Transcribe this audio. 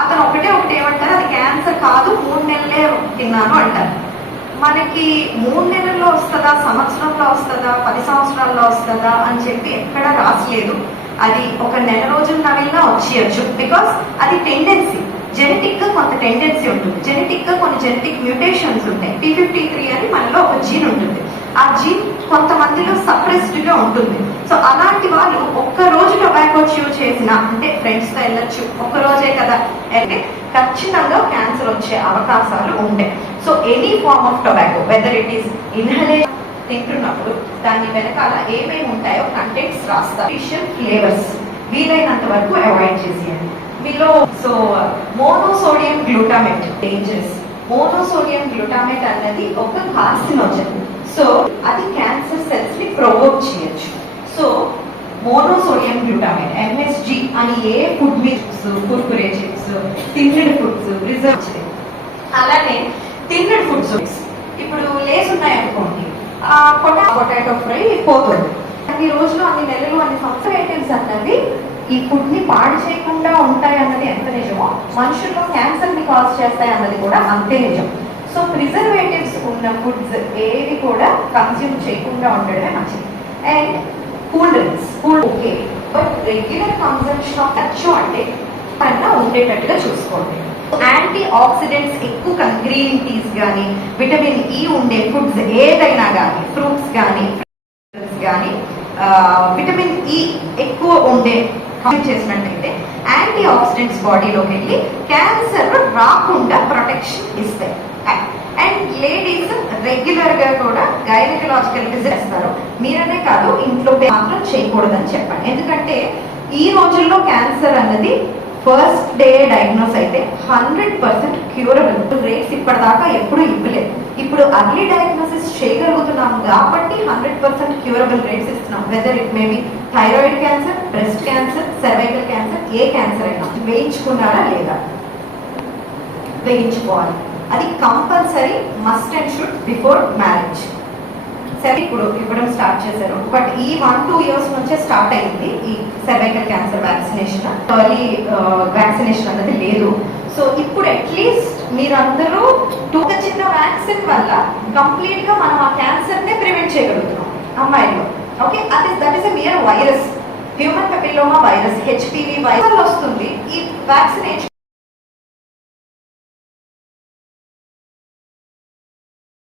అతను ఒకటే ఒకటి ఏమంటారు? అది క్యాన్సర్ కాదు మూడు నెలలే తిన్నాను అంటారు. మనకి మూడు నెలల్లో వస్తుందా సంవత్సరంలో వస్తుందా పది సంవత్సరాల్లో వస్తుందా అని చెప్పి ఎక్కడ రాసలేదు. అది ఒక నెల రోజులు నవిలినా వచ్చేయచ్చు. బికాస్ అది టెండెన్సీ జెనెటిక్గా కొంత టెండెన్సీ ఉంటుంది. జెనెటిక్గా కొన్ని జెనెటిక్ మ్యూటేషన్స్ ఉంటాయి. టీ ఫిఫ్టీ త్రీ అని మనలో ఒక జీన్ ఉంటుంది. ఆ జీన్ కొంతమందిలో సప్రెస్డ్గా ఉంటుంది. సో అలాంటి వాళ్ళు ఒక్క రోజు టొబాకో చ్యూ చేసిన అంటే ఫ్రెండ్స్తో వెళ్ళొచ్చు ఒక్క రోజే కదా అంటే ఖచ్చితంగా క్యాన్సర్ వచ్చే అవకాశాలు ఉంటాయి. So any form of tobacco whether it is inhale తింటున్నప్పుడు దాని వెనకాల ఏమేమి ఉంటాయో కంటెంట్స్ రాస్తారు ఫిషియల్ ఫ్లేవర్స్ వీలైనంత వరకు అవాయిడ్ చేసేయండి. మీలో so monosodium glutamate dangers monosodium glutamate అన్నది ఒక కార్సినోజన్ సో అది క్యాన్సర్ సెల్స్ని ప్రొవోక్ చేయొచ్చు. సో మోనోసోడియం గ్లూటామేట్ ఎంఎస్జి అని ఏ food mix Kurkure chips tinned foods reserve అలానే తిన్నెడ్ ఫుడ్స్ ఇప్పుడు లేస్ ఉన్నాయనుకోండి ఆ పొటా పొటాటో ఫ్రై పోతుంది. అన్ని రోజులు అన్ని నెలలు అన్ని సంవత్సరాల ఐటమ్స్ అన్నవి ఈ ఫుడ్ని పాడు చేయకుండా ఉంటాయి అన్నది ఎంత నిజమో? మనుషుల్లో క్యాన్సర్ని కాజ్ చేస్తాయి అన్నది కూడా అంతే నిజం. సో ప్రిజర్వేటివ్స్ ఉన్న ఫుడ్స్ ఏ కూడా కన్స్యూమ్ చేయకుండా ఉండడమే మంచిది. And cool drinks cool okay but regular consumption of touch అంటే కన్నా ఉండేటట్టుగా చూసుకోండి. యాంటీ ఆక్సిడెంట్స్ ఎక్కువ గ్రీన్ టీస్ కానీ విటమిన్ ఈ ఉండే ఫుడ్స్ ఏదైనా కానీ ఫ్రూట్స్ కానీ కానీ విటమిన్ ఈ ఎక్కువ ఉండే కన్స్యూమ్ చేసినట్టయితే యాంటీ ఆక్సిడెంట్స్ బాడీలోకి వెళ్ళి క్యాన్సర్ రాకుండా ప్రొటెక్షన్ ఇస్తాయి. అండ్ లేడీ రెగ్యులర్గా కూడా గైనకలాజికల్ విజిట్ చేస్తారు. మీరనే కాదు ఇంట్లో మాత్రం చేయకూడదని చెప్పండి. ఎందుకంటే ఈ రోజుల్లో క్యాన్సర్ అన్నది ఫస్ట్ డే డయాగ్నోస్ అయితే హండ్రెడ్ పర్సెంట్ క్యూరబుల్. రేట్స్ ఇప్పటిదాకా ఎప్పుడూ ఇవ్వలేదు. ఇప్పుడు అర్లీ డయాగ్నోసిస్ చేయగలుగుతున్నాం కాబట్టి హండ్రెడ్ పర్సెంట్ క్యూరబుల్ రేట్స్ ఇస్తున్నాం. Whether it maybe thyroid cancer breast cancer cervical cancer A cancer అయినా. వేయించుకున్నారా లేదా? వేయించుకోవాలి. అది compulsory must and should before marriage సరే ఇప్పుడు ఇవ్వడం స్టార్ట్ చేశారు. బట్ ఈ వన్ టూ ఇయర్స్ నుంచే స్టార్ట్ అయింది ఈ cervical cancer vaccination early vaccination అన్నది లేదు. సో ఇప్పుడు అట్లీస్ట్ మీరందరూ టూ చిన్న వ్యాక్సిన్ వల్ల కంప్లీట్గా మనం ఆ క్యాన్సర్ నే ప్రివెంట్ చేయగలుగుతున్నాం అమ్మాయిలో ఓకే అది that is a mere virus human papilloma virus HPV virus వస్తుంది. ఈ వ్యాక్సినేషన్